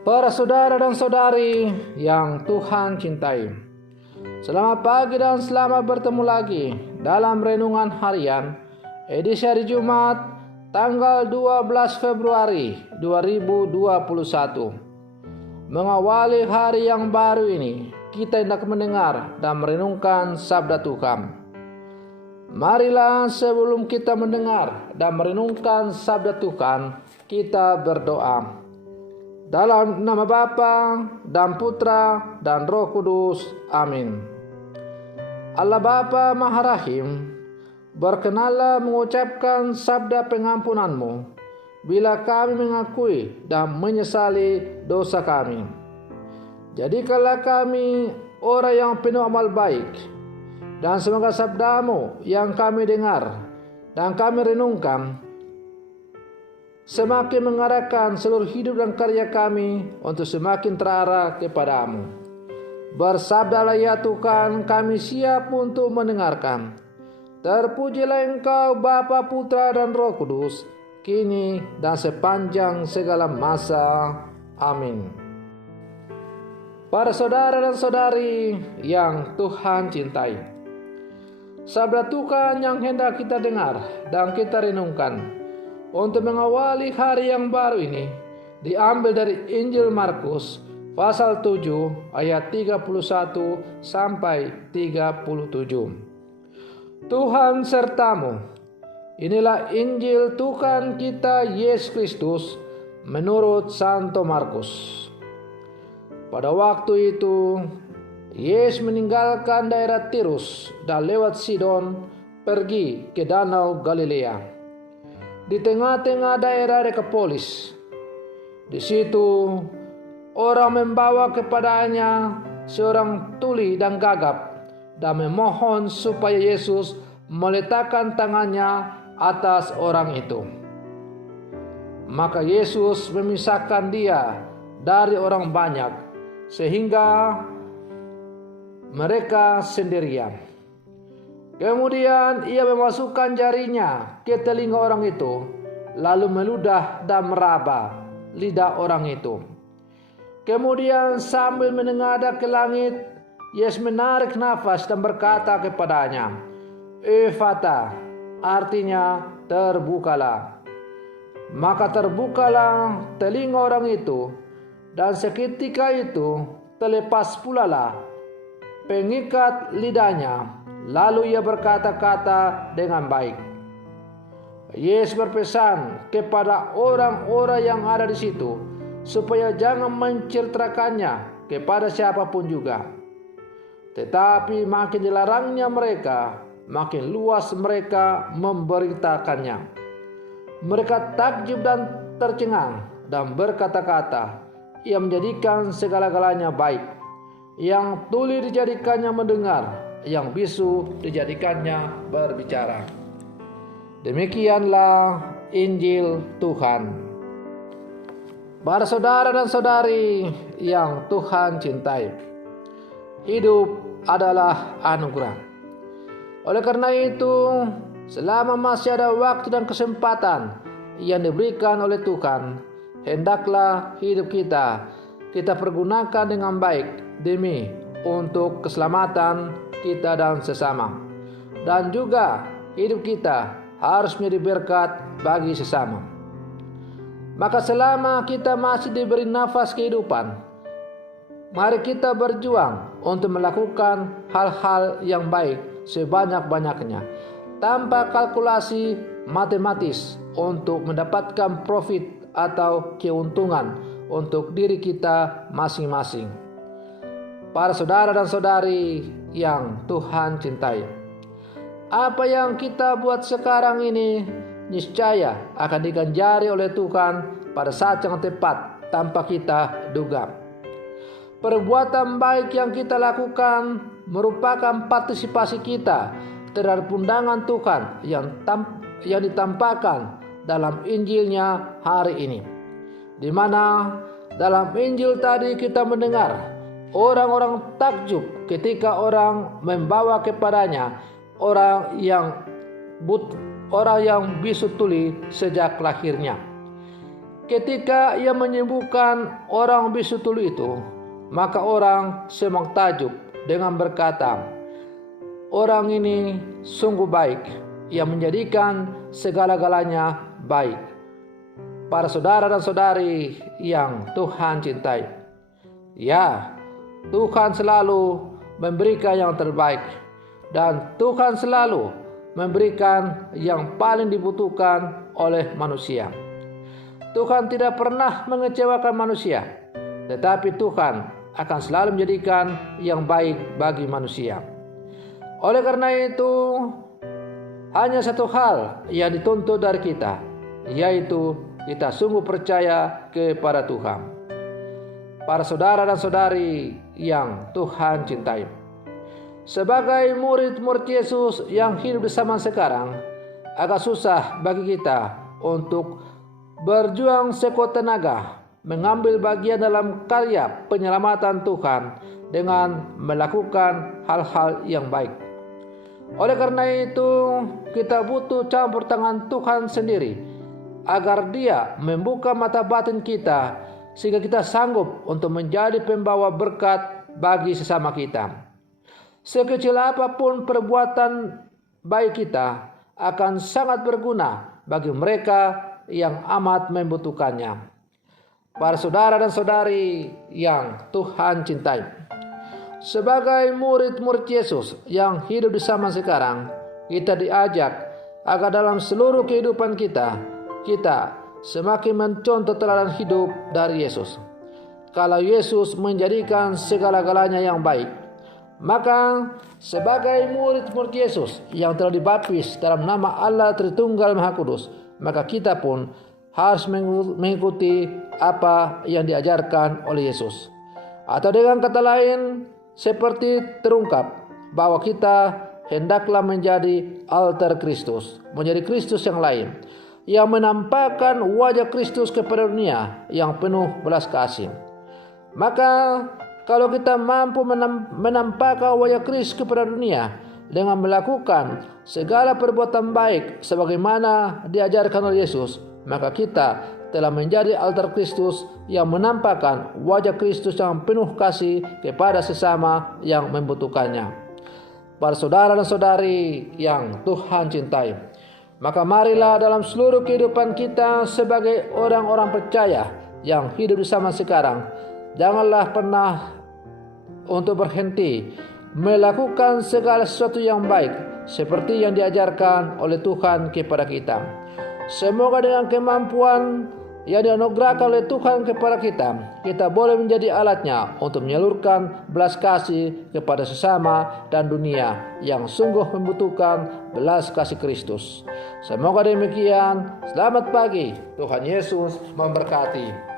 Para saudara dan saudari yang Tuhan cintai, selamat pagi dan selamat bertemu lagi dalam renungan harian edisi hari Jumat tanggal 12 Februari 2021. Mengawali hari yang baru ini, kita hendak mendengar dan merenungkan sabda Tuhan. Marilah sebelum kita mendengar dan merenungkan sabda Tuhan, kita berdoa. Dalam nama Bapa dan Putra dan Roh Kudus. Amin. Allah Bapa Maha Rahim, berkenanlah mengucapkan sabda pengampunan-Mu bila kami mengakui dan menyesali dosa kami. Jadikanlah kami orang yang penuh amal baik, dan semoga sabda-Mu yang kami dengar dan kami renungkan semakin mengarahkan seluruh hidup dan karya kami untuk semakin terarah kepada-Mu. Bersabdalah ya Tuhan, kami siap untuk mendengarkan. Terpujilah Engkau Bapa, Putra dan Roh Kudus, kini dan sepanjang segala masa. Amin. Para saudara dan saudari yang Tuhan cintai, sabda Tuhan yang hendak kita dengar dan kita renungkan untuk mengawali hari yang baru ini diambil dari Injil Markus pasal 7 ayat 31 sampai 37. Tuhan sertamu. Inilah Injil Tuhan kita Yesus Kristus menurut Santo Markus. Pada waktu itu Yesus meninggalkan daerah Tirus dan lewat Sidon pergi ke Danau Galilea. Di tengah-tengah daerah Dekapolis. Di situ orang membawa kepadanya seorang tuli dan gagap dan memohon supaya Yesus meletakkan tangannya atas orang itu. Maka Yesus memisahkan dia dari orang banyak sehingga mereka sendirian. Kemudian ia memasukkan jarinya ke telinga orang itu, lalu meludah dan meraba lidah orang itu. Kemudian sambil menengadah ke langit, Yesus menarik nafas dan berkata kepadanya, "Ephata," artinya terbukalah. Maka terbukalah telinga orang itu, dan seketika itu terlepas pulalah pengikat lidahnya. Lalu ia berkata-kata dengan baik. Yesus berpesan kepada orang-orang yang ada di situ supaya jangan menceritakannya kepada siapapun juga. Tetapi makin dilarangnya mereka, makin luas mereka memberitakannya. Mereka takjub dan tercengang dan berkata-kata, "Ia menjadikan segala-galanya baik. Yang tuli dijadikannya mendengar, yang bisu dijadikannya berbicara." Demikianlah Injil Tuhan. Para saudara dan saudari yang Tuhan cintai, hidup adalah anugerah. Oleh karena itu, selama masih ada waktu dan kesempatan yang diberikan oleh Tuhan, hendaklah hidup kita pergunakan dengan baik demi untuk keselamatan kita dan sesama, dan juga hidup kita harus menjadi berkat bagi sesama. Maka selama kita masih diberi nafas kehidupan, mari kita berjuang untuk melakukan hal-hal yang baik sebanyak-banyaknya tanpa kalkulasi matematis untuk mendapatkan profit atau keuntungan untuk diri kita masing-masing. Para saudara dan saudari yang Tuhan cintai, apa yang kita buat sekarang ini niscaya akan diganjari oleh Tuhan pada saat yang tepat tanpa kita duga. Perbuatan baik yang kita lakukan merupakan partisipasi kita terhadap undangan Tuhan yang ditampakkan dalam Injilnya hari ini, di mana dalam Injil tadi kita mendengar orang-orang takjub ketika orang membawa kepadanya orang yang bisu tuli sejak lahirnya. Ketika ia menyembuhkan orang bisu tuli itu, maka orang semak takjub dengan berkata, "Orang ini sungguh baik, ia menjadikan segala-galanya baik." Para saudara dan saudari yang Tuhan cintai, ya, Tuhan selalu memberikan yang terbaik, dan Tuhan selalu memberikan yang paling dibutuhkan oleh manusia. Tuhan tidak pernah mengecewakan manusia, tetapi Tuhan akan selalu menjadikan yang baik bagi manusia. Oleh karena itu, hanya satu hal yang dituntut dari kita, yaitu kita sungguh percaya kepada Tuhan. Para saudara dan saudari yang Tuhan cintai, sebagai murid-murid Yesus yang hidup di zaman sekarang, agak susah bagi kita untuk berjuang sekuat tenaga mengambil bagian dalam karya penyelamatan Tuhan dengan melakukan hal-hal yang baik. Oleh karena itu, kita butuh campur tangan Tuhan sendiri agar Dia membuka mata batin kita sehingga kita sanggup untuk menjadi pembawa berkat bagi sesama kita. Sekecil apapun perbuatan baik kita akan sangat berguna bagi mereka yang amat membutuhkannya. Para saudara dan saudari yang Tuhan cintai, sebagai murid-murid Yesus yang hidup di zaman sekarang, kita diajak agar dalam seluruh kehidupan kita semakin mencontoh teladan hidup dari Yesus. Kalau Yesus menjadikan segala-galanya yang baik, maka sebagai murid-murid Yesus yang telah dibaptis dalam nama Allah Tritunggal Maha Kudus, maka kita pun harus mengikuti apa yang diajarkan oleh Yesus. Atau dengan kata lain, seperti terungkap bahwa kita hendaklah menjadi altar Kristus, menjadi Kristus yang lain, yang menampakkan wajah Kristus kepada dunia yang penuh belas kasih. Maka kalau kita mampu menampakkan wajah Kristus kepada dunia dengan melakukan segala perbuatan baik sebagaimana diajarkan oleh Yesus, maka kita telah menjadi altar Kristus yang menampakkan wajah Kristus yang penuh kasih kepada sesama yang membutuhkannya. Para saudara dan saudari yang Tuhan cintai, maka marilah dalam seluruh kehidupan kita sebagai orang-orang percaya yang hidup di zaman sekarang, janganlah pernah untuk berhenti melakukan segala sesuatu yang baik seperti yang diajarkan oleh Tuhan kepada kita. Semoga dengan kemampuan yang dianugerahkan oleh Tuhan kepada kita boleh menjadi alatnya untuk menyalurkan belas kasih kepada sesama dan dunia yang sungguh membutuhkan belas kasih Kristus. Semoga demikian. Selamat pagi. Tuhan Yesus memberkati.